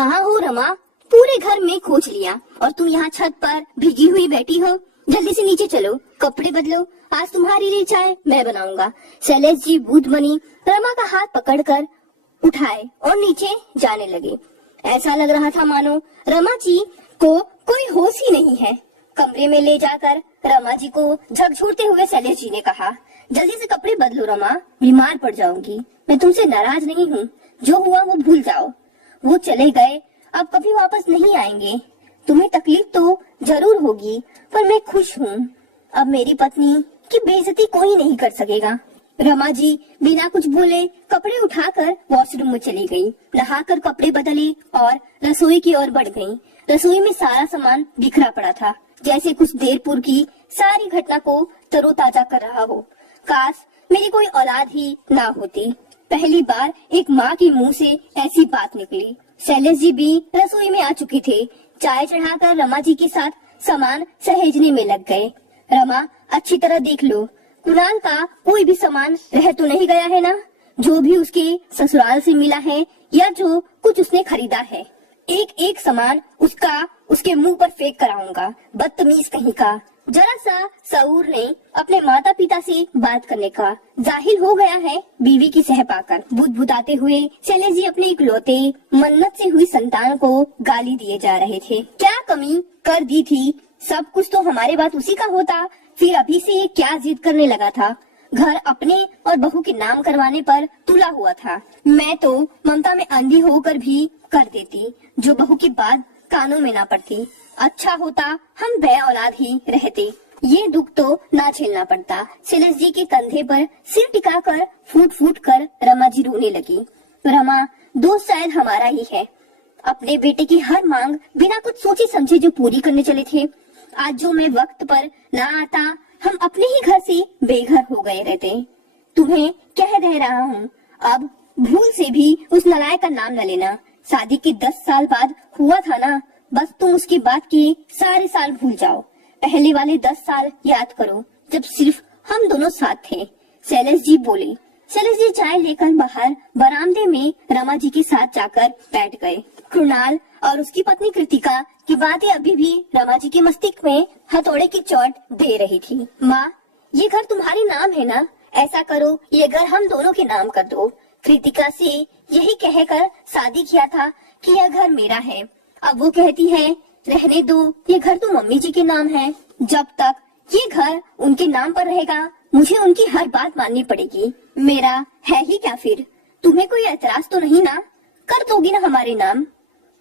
कहाँ हो रमा? पूरे घर में खोज लिया और तुम यहाँ छत पर भीगी हुई बैठी हो। जल्दी से नीचे चलो, कपड़े बदलो, आज तुम्हारे लिए चाय मैं बनाऊंगा। शैलेश जी बूथ बनी रमा का हाथ पकड़कर उठाए और नीचे जाने लगे। ऐसा लग रहा था मानो रमा जी को कोई होश ही नहीं है। कमरे में ले जाकर रमा जी को झकझोरते हुए शैलेश जी ने कहा, जल्दी से कपड़े बदलो रमा, बीमार पड़ जाऊंगी। मैं तुमसे नाराज नहीं हूँ, जो हुआ वो भूल जाओ। वो चले गए, अब कभी वापस नहीं आएंगे। तुम्हें तकलीफ तो जरूर होगी, पर मैं खुश हूँ। अब मेरी पत्नी की बेइज्जती कोई नहीं कर सकेगा। रमा जी बिना कुछ बोले कपड़े उठाकर वॉशरूम में चली गई, नहाकर कपड़े बदले और रसोई की ओर बढ़ गई। रसोई में सारा सामान बिखरा पड़ा था, जैसे कुछ देर पूर्व की सारी घटना को तरोताजा कर रहा हो। काश मेरी कोई औलाद ही ना होती। पहली बार एक माँ के मुंह से ऐसी बात निकली। शैलेश जी भी रसोई में आ चुके थे। चाय चढ़ाकर रमा जी के साथ सामान सहेजने में लग गए। रमा, अच्छी तरह देख लो, कुणाल का कोई भी सामान रह तो नहीं गया है ना? जो भी उसके ससुराल से मिला है या जो कुछ उसने खरीदा है, एक एक सामान उसके मुंह पर फेंक कर आऊंगा। बदतमीज कहीं का। जरा सा शऊर ने अपने माता पिता से बात करने का जाहिर हो गया है बीवी की सह पाकर। बुदबुदाते हुए शैलेश जी अपने इकलौते मन्नत से हुई संतान को गाली दिए जा रहे थे। क्या कमी कर दी थी? सब कुछ तो हमारे बात उसी का होता, फिर अभी से ये क्या जिद करने लगा था? घर अपने और बहू के नाम करवाने पर तुला हुआ था। मैं तो ममता में अंधी होकर भी कर देती, जो बहू की बात कानों में ना पड़ती। अच्छा होता हम बे औलाद ही रहते, ये दुख तो ना झेलना पड़ता। शैलेश जी के कंधे पर सिर टिकाकर फूट फूट कर रमा जी रोने लगी। रमा, दोस्त शायद हमारा ही है। अपने बेटे की हर मांग बिना कुछ सोचे समझे जो पूरी करने चले थे। आज जो मैं वक्त पर ना आता, हम अपने ही घर से बेघर हो गए रहते। तुम्हें कह दे रहा हूँ, अब भूल से भी उस नालायक का नाम न लेना। शादी के 10 साल बाद हुआ था ना, बस तुम उसके बाद के सारे साल भूल जाओ। पहले वाले 10 साल याद करो, जब सिर्फ हम दोनों साथ थे। शैलेश जी बोले। शैलेश जी चाय लेकर बाहर बरामदे में रमा जी के साथ जाकर बैठ गए। कृणाल और उसकी पत्नी कृतिका की बातें अभी भी रमा जी के मस्तिष्क में हथौड़े की चोट दे रही थी। माँ, ये घर तुम्हारे नाम है ना? ऐसा करो, ये घर हम दोनों के नाम कर दो। कृतिका से यही कहकर शादी किया था कि यह घर मेरा है। अब वो कहती है, रहने दो, ये घर तो मम्मी जी के नाम है। जब तक ये घर उनके नाम पर रहेगा, मुझे उनकी हर बात माननी पड़ेगी। मेरा है ही क्या फिर? तुम्हें कोई एतराज तो नहीं ना? कर दोगी ना हमारे नाम?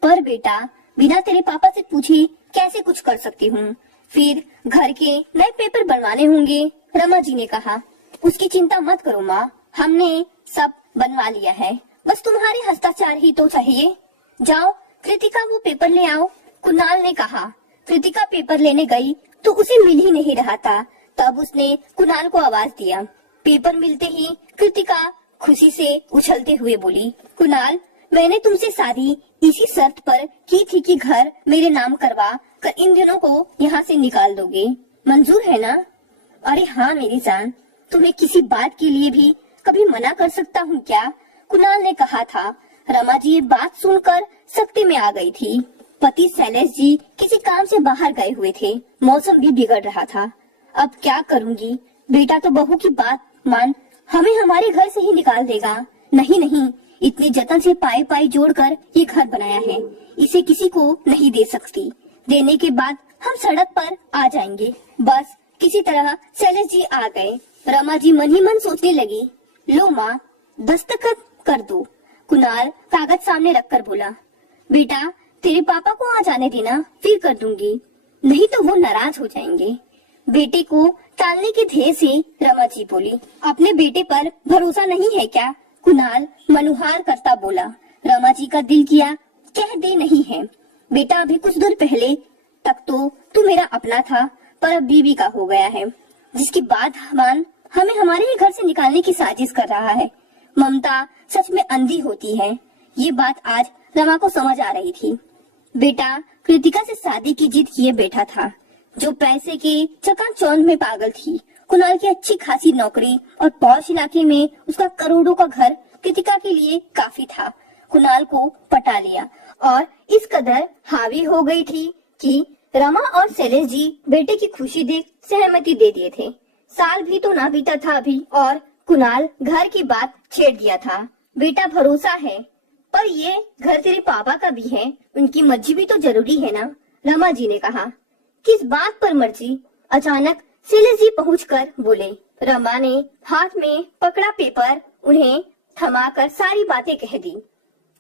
पर बेटा, बिना तेरे पापा से पूछे कैसे कुछ कर सकती हूँ? फिर घर के नए पेपर बनवाने होंगे, रमा जी ने कहा। उसकी चिंता मत करो माँ, हमने सब बनवा लिया है, बस तुम्हारे हस्ताक्षर ही तो चाहिए। जाओ कृतिका, वो पेपर ले आओ, कुणाल ने कहा। कृतिका पेपर लेने गई तो उसे मिल ही नहीं रहा था। तब उसने कुणाल को आवाज दिया। पेपर मिलते ही कृतिका खुशी से उछलते हुए बोली, कुणाल, मैंने तुमसे शादी इसी शर्त पर की थी कि घर मेरे नाम करवा कर इन दिनों को यहाँ से निकाल दोगे। मंजूर है ना? अरे हाँ मेरी जान, तुम्हें किसी बात के लिए भी कभी मना कर सकता हूँ क्या? कुणाल ने कहा था। रमा जी ये बात सुनकर सख्ती में आ गई थी। पति शैलेश जी किसी काम से बाहर गए हुए थे, मौसम भी बिगड़ रहा था। अब क्या करूँगी? बेटा तो बहू की बात मान हमें हमारे घर से ही निकाल देगा। नहीं नहीं, इतने जतन से पाई पाई जोड़कर ये घर बनाया है, इसे किसी को नहीं दे सकती। देने के बाद हम सड़क पर आ जाएंगे। बस किसी तरह शैलेश जी आ गए। रमा जी मन ही मन सोचने लगी, लो माँ, दस्तखत कर दो। कुणाल कागज सामने रखकर बोला, बेटा तेरे पापा को आ जाने देना, फिर कर दूंगी, नहीं तो वो नाराज हो जाएंगे। बेटे को टालने के ध्येय से रमा जी बोली, अपने बेटे पर भरोसा नहीं है क्या? कुणाल मनुहार करता बोला। रमा जी का दिल किया कह दे नहीं है, बेटा अभी कुछ दूर पहले तक तो तू मेरा अपना था, पर अब बीवी का हो गया है, जिसकी बात मान हमें हमारे ही घर से निकालने की साजिश कर रहा है। ममता सच में अंधी होती है, ये बात आज रमा को समझ आ रही थी। बेटा कृतिका से शादी की जिद किए बैठा था, जो पैसे के चकाचौंध में पागल थी। कुणाल की अच्छी खासी नौकरी और पौष इलाके में उसका करोड़ों का घर कृतिका के लिए काफी था। कुणाल को पटा लिया और इस कदर हावी हो गई थी कि रमा और शैलेश जी बेटे की खुशी देख सहमति दे दिए थे। साल भी तो ना बीता था अभी और कुणाल घर की बात छेड़ दिया था। बेटा भरोसा है, पर ये घर तेरे पापा का भी है, उनकी मर्जी भी तो जरूरी है ना, रमा जी ने कहा। किस बात पर मर्जी? अचानक शैलेश जी पहुंचकर बोले। रमा ने हाथ में पकड़ा पेपर उन्हें थमाकर सारी बातें कह दी।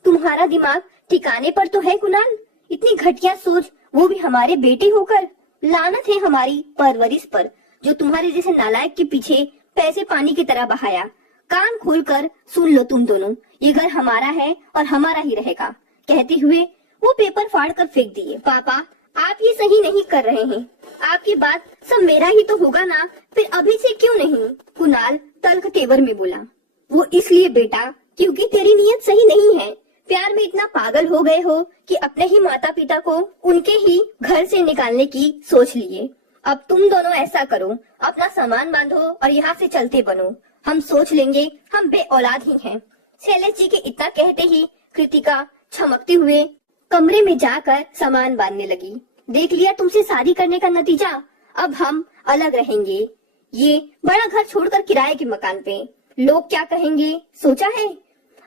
तुम्हारा दिमाग ठिकाने पर तो है कुणाल? इतनी घटिया सोच, वो भी हमारे बेटे होकर। लानत है हमारी परवरिश पर, जो तुम्हारे जैसे नालायक के पीछे पैसे पानी की तरह बहाया। कान खोलकर सुन लो तुम दोनों, ये घर हमारा है और हमारा ही रहेगा। कहते हुए वो पेपर फाड़ कर फेंक दिए। पापा, आप ये सही नहीं कर रहे हैं। आपकी बात सब मेरा ही तो होगा ना, फिर अभी से क्यों नहीं? कुणाल तल्ख तेवर में बोला। वो इसलिए बेटा क्योंकि तेरी नीयत सही नहीं है। प्यार में इतना पागल हो गए हो कि अपने ही माता पिता को उनके ही घर से निकालने की सोच लिए। अब तुम दोनों ऐसा करो, अपना सामान बांधो और यहाँ से चलते बनो। हम सोच लेंगे, हम बे औलाद ही हैं। शैलेश जी के इतना कहते ही कृतिका छमकते हुए कमरे में जाकर सामान बांधने लगी। देख लिया तुमसे शादी करने का नतीजा, अब हम अलग रहेंगे, ये बड़ा घर छोड़कर किराए के मकान पे। लोग क्या कहेंगे सोचा है?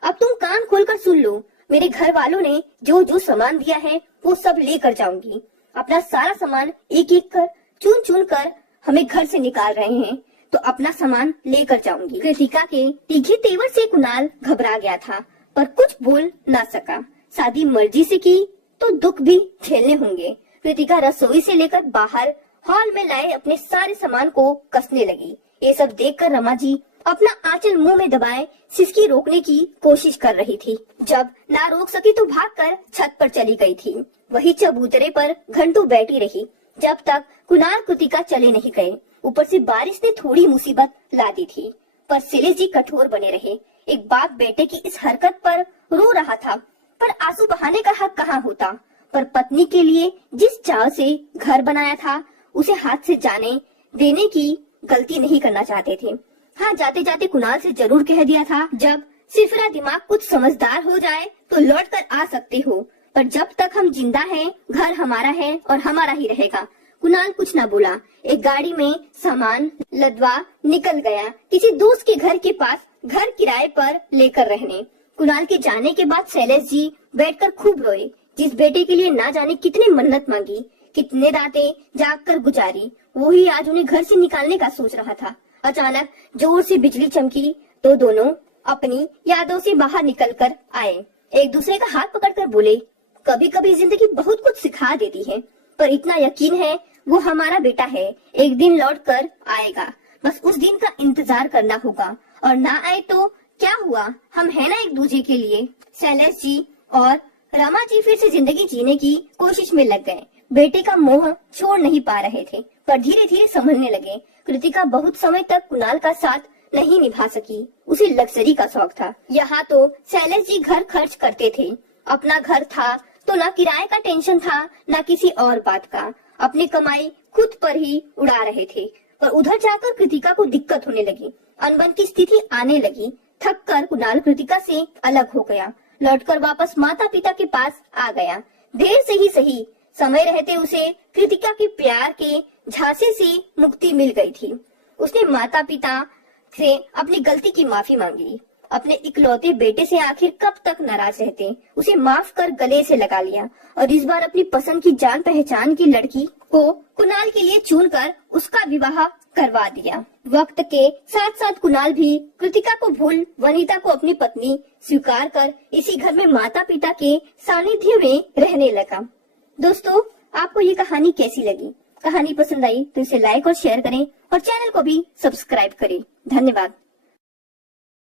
अब तुम कान खोलकर सुन लो, मेरे घर वालों ने जो जो सामान दिया है वो सब लेकर जाऊंगी। अपना सारा सामान एक एक कर चुन चुन कर हमें घर से निकाल रहे हैं, तो अपना सामान लेकर जाऊंगी। कृतिका के तीखे तेवर से कुणाल घबरा गया था, पर कुछ बोल ना सका। शादी मर्जी से की तो दुख भी झेलने होंगे। कृतिका रसोई से लेकर बाहर हॉल में लाए अपने सारे सामान को कसने लगी। ये सब देखकर रमा जी अपना आंचल मुंह में दबाए सिसकी रोकने की कोशिश कर रही थी। जब ना रोक सकी तो भागकर छत पर चली गई थी। वही चबूतरे पर घंटों बैठी रही जब तक कुणाल कृतिका चले नहीं गए। ऊपर से बारिश ने थोड़ी मुसीबत ला दी थी, पर शैलेश जी कठोर बने रहे। एक बाप बेटे की इस हरकत पर रो रहा था, पर आंसू बहाने का हक कहाँ होता। पर पत्नी के लिए जिस चाव से घर बनाया था उसे हाथ से जाने देने की गलती नहीं करना चाहते थे। हाँ, जाते जाते कुणाल से जरूर कह दिया था, जब सिरफिरा दिमाग कुछ समझदार हो जाए तो लौट कर आ सकते हो, पर जब तक हम जिंदा हैं घर हमारा है और हमारा ही रहेगा। कुणाल कुछ ना बोला। एक गाड़ी में सामान लदवा निकल गया किसी दोस्त के घर के पास घर किराए पर लेकर रहने। कुणाल के जाने के बाद शैलेश जी बैठकर खूब रोए। जिस बेटे के लिए ना जाने कितने मन्नत मांगी, कितने रातें जागकर गुजारी, वो ही आज उन्हें घर से निकालने का सोच रहा था। अचानक जोर से बिजली चमकी तो दोनों अपनी यादों से बाहर निकलकर आए। एक दूसरे का हाथ पकड़कर बोले, कभी कभी जिंदगी बहुत कुछ सिखा देती है, पर इतना यकीन है वो हमारा बेटा है, एक दिन लौट कर आएगा। बस उस दिन का इंतजार करना होगा, और ना आए तो क्या हुआ, हम है ना एक दूसरे के लिए। शैलेश जी और रमा जी फिर से जिंदगी जीने की कोशिश में लग गए। बेटे का मोह छोड़ नहीं पा रहे थे, पर धीरे धीरे संभलने लगे। कृतिका बहुत समय तक कुणाल का साथ नहीं निभा सकी, उसे लग्जरी का शौक था। यहाँ तो शैलेश जी घर खर्च करते थे, अपना घर था तो ना किराए का टेंशन था ना किसी और बात का। अपनी कमाई खुद पर ही उड़ा रहे थे, पर उधर जाकर कृतिका को दिक्कत होने लगी, अनबन की स्थिति आने लगी। थक कर कुणाल कृतिका से अलग हो गया, लौटकर वापस माता पिता के पास आ गया। देर से ही सही, समय रहते उसे कृतिका के प्यार के झांसे से मुक्ति मिल गई थी। उसने माता पिता से अपनी गलती की माफी मांगी। अपने इकलौते बेटे से आखिर कब तक नाराज रहते, उसे माफ कर गले से लगा लिया, और इस बार अपनी पसंद की जान पहचान की लड़की को कुणाल के लिए चुनकर उसका विवाह करवा दिया। वक्त के साथ साथ कुणाल भी कृतिका को भूल वनिता को अपनी पत्नी स्वीकार कर इसी घर में माता पिता के सानिध्य में रहने लगा। दोस्तों, आपको ये कहानी कैसी लगी? कहानी पसंद आई तो इसे लाइक और शेयर करें और चैनल को भी सब्सक्राइब करें। धन्यवाद।